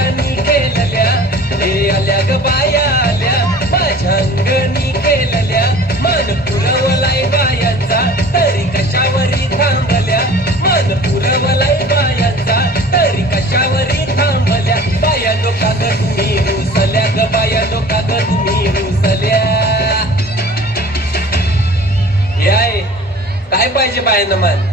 अंगणी केलेल्या हे आल्या ग बाया आल्या माझ्या अंगणी केलेल्या मन पुरवलाय बायांचा तरी कशावरी थांबल्या मन पुरवलाय बायांचा तरी कशावरी थांबल्या बाया लोका ग तुम्ही रुसल्या ग बाया लोका ग तुम्ही रुसल्या याय काय पाहिजे बायांना मान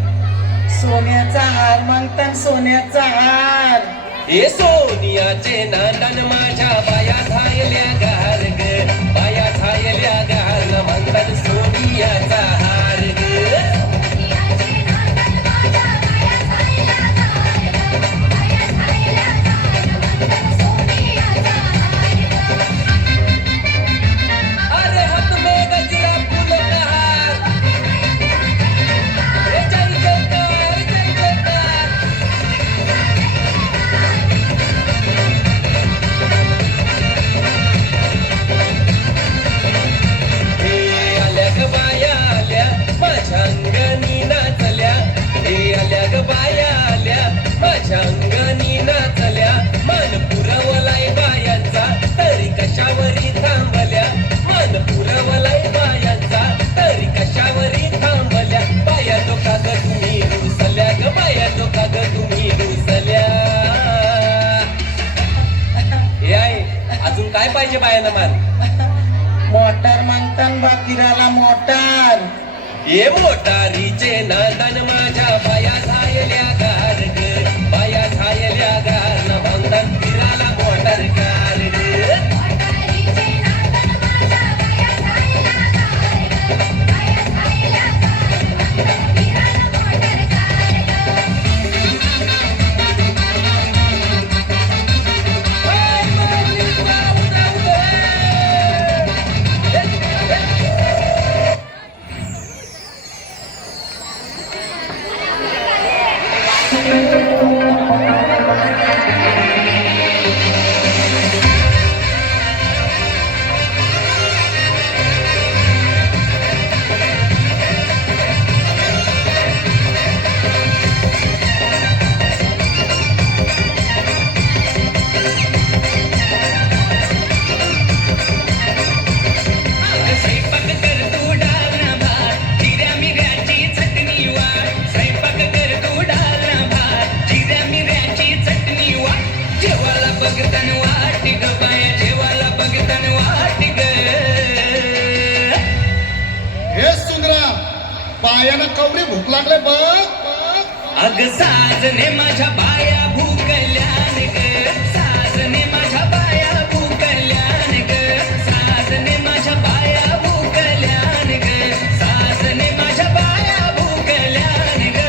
सोन्याचा हार मागतात सोन्याचा हार हे सोनियाचे नांदन माझ्या बाया थायल्या गार ग बाया थायल्या गार न म्हणतात सोनियाचा हार ग अरे हात में गजरा फूल का हार रे जय जयकार जय जयकार हे आल्या ग बाया आल्या माझ्या अंगणी नाचल्या हे आल्या ग बाया आल्या माझ्या अंगणी नाचल्या मन पुरवलाय बायांचा तरी कशावरी थांबल्या मन पुरवलाय बायांचा तरी कशावरी थांबल्या बाया लोका ग तुम्ही रुसल्या ग बाया लोका ग तुम्ही रुसल्या हे आहे अजून काय पाहिजे बायानं मान मोटार मागतात बाकिराला मोटार ये मोटारीचे नांदन माझ्या बाया झायल्या गार ग बाया झायल्या गार न म्हणतात फिराला मोटार गार ग बायाना कवरी भूक लागले बघ अग साजने माझ्या बाया भूकल्यान ग साजने माझ्या बाया भूकल्यान ग साजने माझ्या बाया भूकल्यान ग साजने माझ्या बाया भूकल्यान ग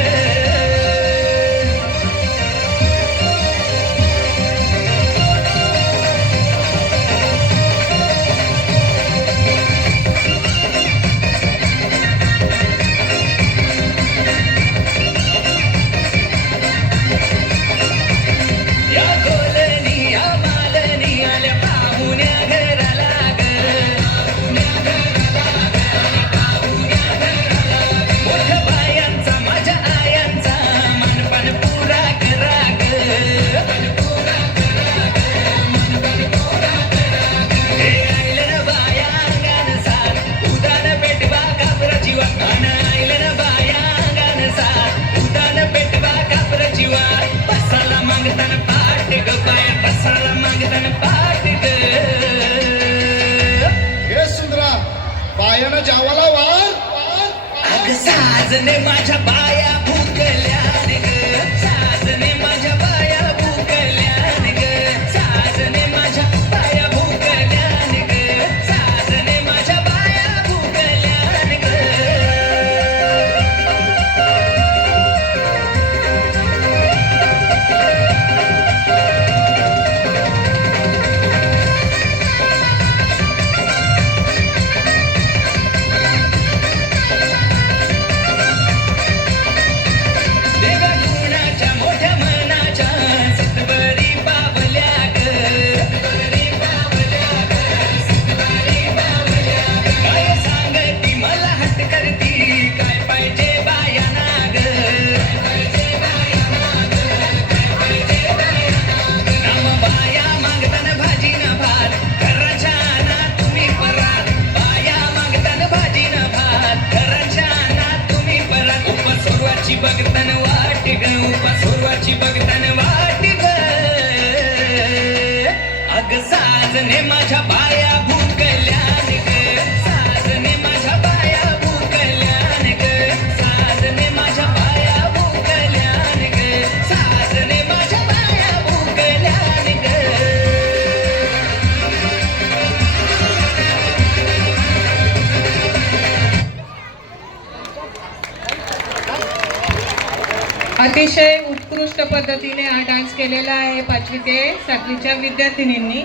बायाना जावाला वार अग साजने माझ्या बाया भूकल्यान ग साजने माझ्या बाया भूकल्यान ग साजने माझ्या बाया भूकल्यान ग साजने माझ्या बाया भूकल्यान ग अग साजने माझ्या बाया भुकल्यान ग साजने माझ्या बाया भुकल्यान ग साजने माझ्या बाया भुकल्यान ग साजने माझ्या बाया भुकल्यान ग अतिशय उत्कृष्ट पद्धतीने हा डान्स केलेला आहे 5वी ते 7वीच्या विद्यार्थिनींनी.